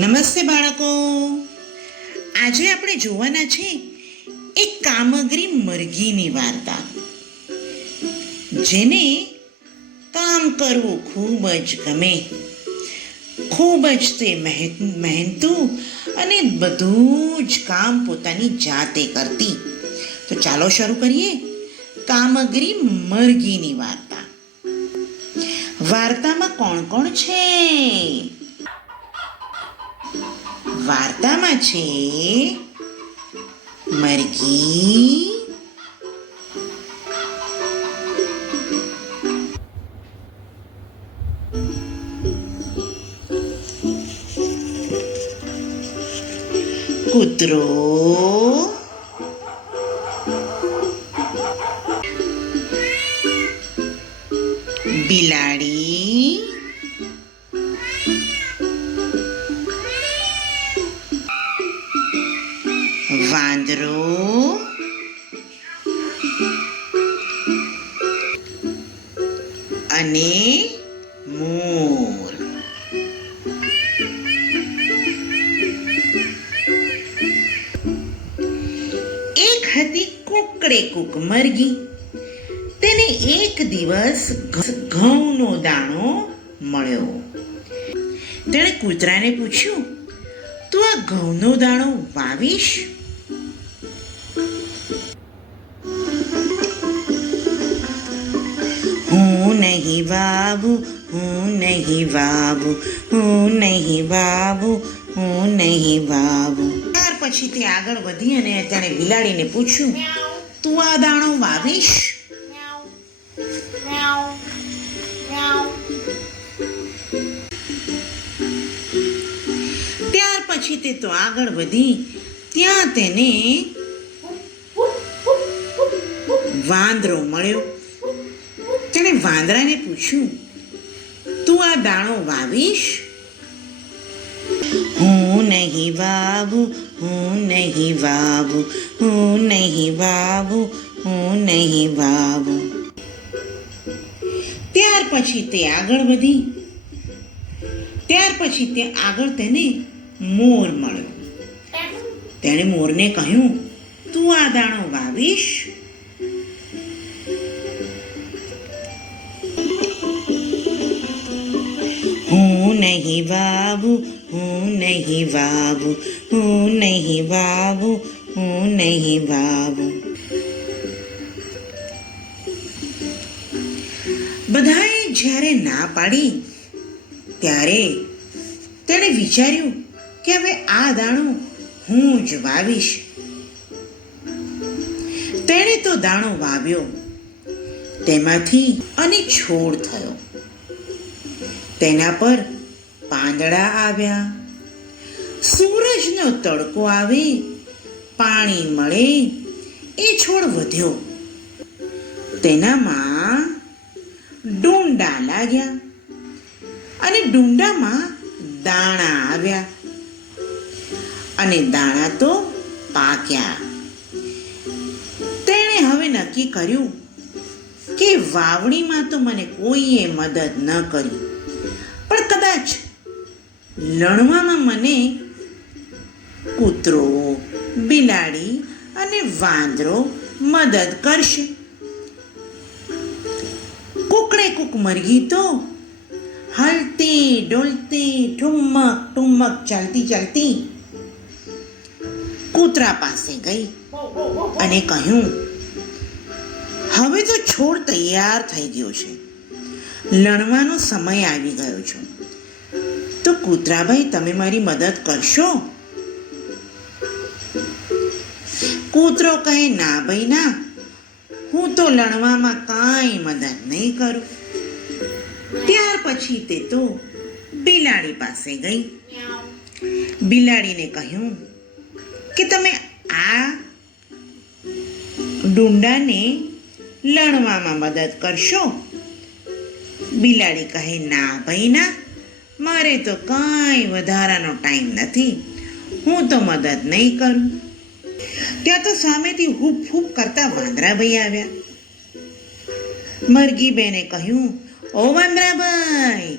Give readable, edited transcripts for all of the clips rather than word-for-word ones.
નમસ્તે બાળકો. આજે આપણે જોવાના છે એક કામગરી મરઘીની વાર્તા, જેને કામ કરવું ખૂબ જ ગમે, ખૂબ જ તે મહેનતુ અને બધું જ કામ પોતાની જાતે કરતી. તો ચાલો શરૂ કરીએ કામગરી મરઘીની વાર્તા. વાર્તામાં કોણ કોણ છે? વાર્તામાં છે મરઘી, કૂતરો, બિલાડી, વાંદરો અને મોર. એક હતી કુકડે કુક મરઘી. તેને એક દિવસ ઘઉંનો દાણો મળ્યો. તેણે કૂતરાને પૂછ્યું, તું આ ઘઉંનો દાણો વાવીશ? હું નહીં વાવું, હું નહીં વાવું, હું નહીં વાવું, હું નહીં વાવું. ત્યાર પછી તે આગળ વધી અને તેણે બિલાડીને પૂછ્યું, તું આ દાણો વાવીશ? ત્યાર પછી તે તો આગળ વધી, ત્યાં તેને વાંદરો મળ્યો. તેણે વાંદરાને પૂછ્યું, તું આ દાણો વાવીશ? હું નહીં વાવું, હું નહીં વાવું, હું નહીં વાવું, હું નહીં વાવું. ત્યાર પછી તે આગળ વધી, ત્યાર પછી તે આગળ તેને મોર મળ્યો. તેણે મોરને કહ્યું, તું આ દાણો વાવીશ? હું નહીં વાવું, હું નહીં વાવું, હું નહીં વાવું, હું નહીં વાવું. બધાએ જ્યારે ના પાડી ત્યારે તેણે વિચાર્યું કે હવે આ દાણો હું જ વાવીશ. તેણે તો દાણો વાવ્યો, તેમાંથી અને છોડ થયો. તેના પર પાંદડા આવ્યા. સૂરજનો તડકો આવે, પાણી મળે, એ છોડ વધ્યો. તેનામાં ડૂંડા લાગ્યા અને ડૂંડામાં દાણા આવ્યા અને દાણા તો પાક્યા. તેણે હવે નક્કી કર્યું કે વાવણીમાં તો મને કોઈએ મદદ ન કરી, પણ કદાચ લણવામાં મને કૂતરો, બિલાડી અને વાંદરો મદદ કરશે. કુકડે કુક મરઘી તો હલતી ડોલતી ઠુમક ઠુમક ચાલતી ચાલતી કૂતરા પાસે ગઈ અને કહ્યું, હવે તો છોડ તૈયાર થઈ ગયો છે, લણવાનો સમય આવી ગયો છે, તો કૂતરાભાઈ તમે મારી મદદ કરશો? કૂતરો કહે, ના ભાઈ ના, હું તો લણવામાં કાંઈ મદદ નહીં કરું. ત્યાર પછી તે તો બિલાડી પાસે ગઈ. બિલાડીને કહ્યું કે તમે આ ડુંડાને લણવામાં મદદ કરશો? બિલાડી કહે, ના ભાઈ ના, મારે તો કાંઈ વધારાનો ટાઈમ નથી, હું તો મદદ નહીં કરું. ત્યાં તો સામેથી હૂપ હૂપ કરતા વાંદરાભાઈ આવ્યા. મરઘી બેને કહ્યું, ઓ વાંદરાભાઈ,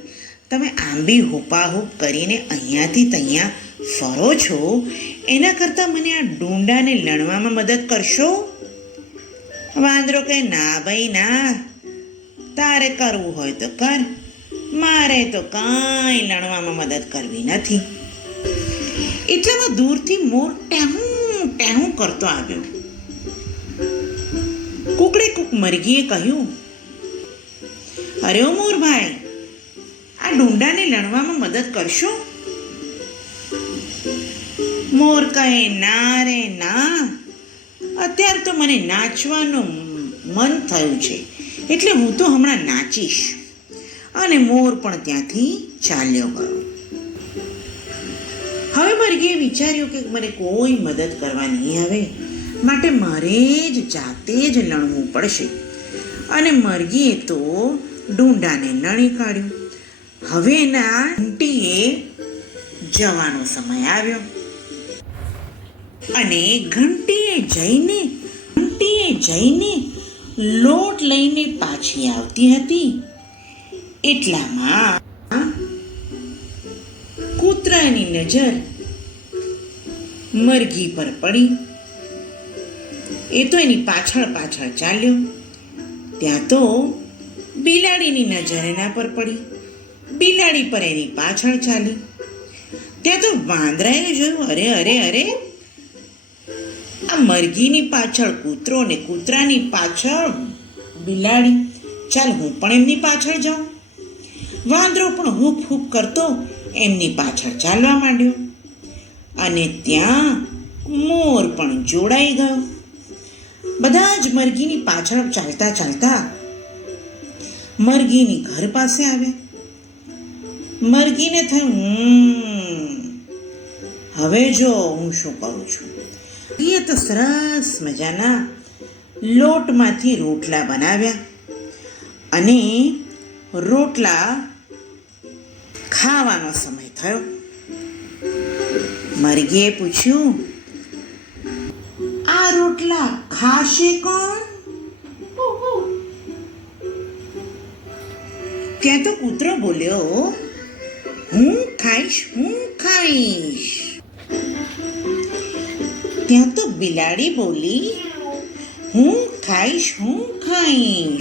તમે આમ બી હુપાહુપ કરીને અહીંયાથી ત્યાં ફરો છો, એના કરતાં મને આ ડુંડાને લણવામાં મદદ કરશો? વાંદરો કહે, ના ભાઈ ના, તારે કરવું હોય તો કર, મારે તો કાંઈ લણવામાં મદદ કરવી નથી. એટલામાં દૂરથી મોર ટેહું ટેહું કરતો આવ્યો. કુકડે કુક મરઘીએ કહ્યું, અરે ઓ મોરભાઈ, આ ડુંડાને લણવામાં મદદ કરશો? મોર કહે, ના રે ના, અત્યારે તો મને નાચવાનું મન થયું છે, એટલે હું તો હમણાં નાચીશ. અને મોર પણ ત્યાંથી ચાલ્યો ગયો. હવે મરઘીએ વિચાર્યું કે મને કોઈ મદદ કરવા નહીં આવે, માટે મારે જ જાતે જ લણવું પડશે. અને મરઘીએ તો ડુંડાને લણી કાઢ્યું. હવે એના ઘંટીએ જવાનો સમય આવ્યો. અને ઘંટીએ જઈને લોટ લઈને પાછી આવતી હતી. એટલામાં કૂતરાની નજર મરઘી પર પડી. એ તો એની પાછળ પાછળ ચાલ્યો. ત્યાં તો બિલાડીની નજર એના પર પડી. બિલાડી પર એની પાછળ ચાલી. ત્યાં તો વાંદરાએ જોયું, અરે અરે અરે, આ મરઘીની પાછળ કૂતરો ને કૂતરાની પાછળ બિલાડી, ચાલ હું પણ એમની પાછળ જાઉં. વાંદરો પણ હૂપ હૂપ કરતો એમની પાછળ ચાલવા માંડ્યો. અને ત્યાં મોર પણ જોડાઈ ગયો. બધા જ મરઘીની પાછળ ચાલતા ચાલતા મરઘીની ઘર પાસે આવ્યા. મરઘીને થયું, હવે જો હું શું કરું છું. એ તો સરસ મજાના લોટમાંથી રોટલા બનાવ્યા. અને રોટલા ખાવાનો સમય થયો. મરઘીએ પૂછ્યું, આ રોટલા ખાશે કોણ? ત્યાં તો કૂતરો બોલ્યો, હું ખાઈશ. ત્યાં તો બિલાડી બોલી, હું ખાઈશ.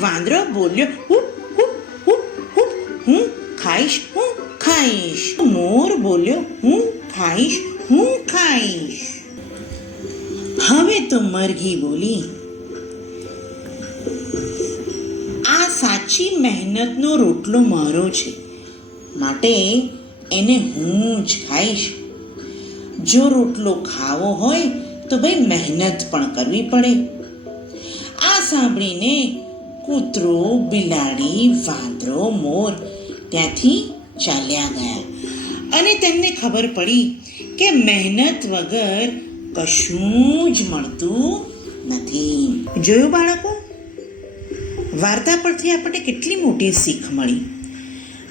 વાંદરો બોલ્યો, હુપ હુપ હુપ હુપ, હું ખાઈશ. મોર બોલ્યો, હું ખાઈશ. હવે તો મરઘી બોલી, આ સાચી મહેનતનો રોટલો મારો છે, માટે એને હું જ ખાઈશ. જો રોટલો ખાવો હોય તો ભાઈ મહેનત પણ કરવી પડે. આ સાંભળીને કૂતરો, બિલાડી, વાંદરો, મોર ત્યાંથી ચાલ્યા ગયા. અને તેમને ખબર પડી કે મહેનત વગર કશું જ મળતું નથી. જોયું બાળકો, વાર્તા પરથી આપણને કેટલી મોટી શીખ મળી.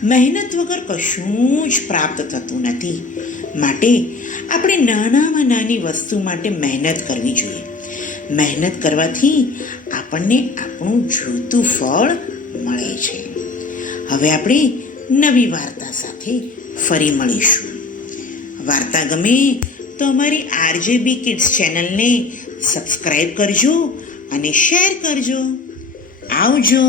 મહેનત વગર કશું જ પ્રાપ્ત થતું નથી. માટે આપણે નાનામાં નાની વસ્તુ માટે મહેનત કરવી જોઈએ. મહેનત કરવાથી આપણને આપણું જોઈતું ફળ મળે છે. હવે આપણે નવી વાર્તા સાથે ફરી મળીશું. વાર્તા ગમે તો અમારી આરજેબી કિડ્સ ચેનલને સબસ્ક્રાઈબ કરજો અને શેર કરજો. આવજો.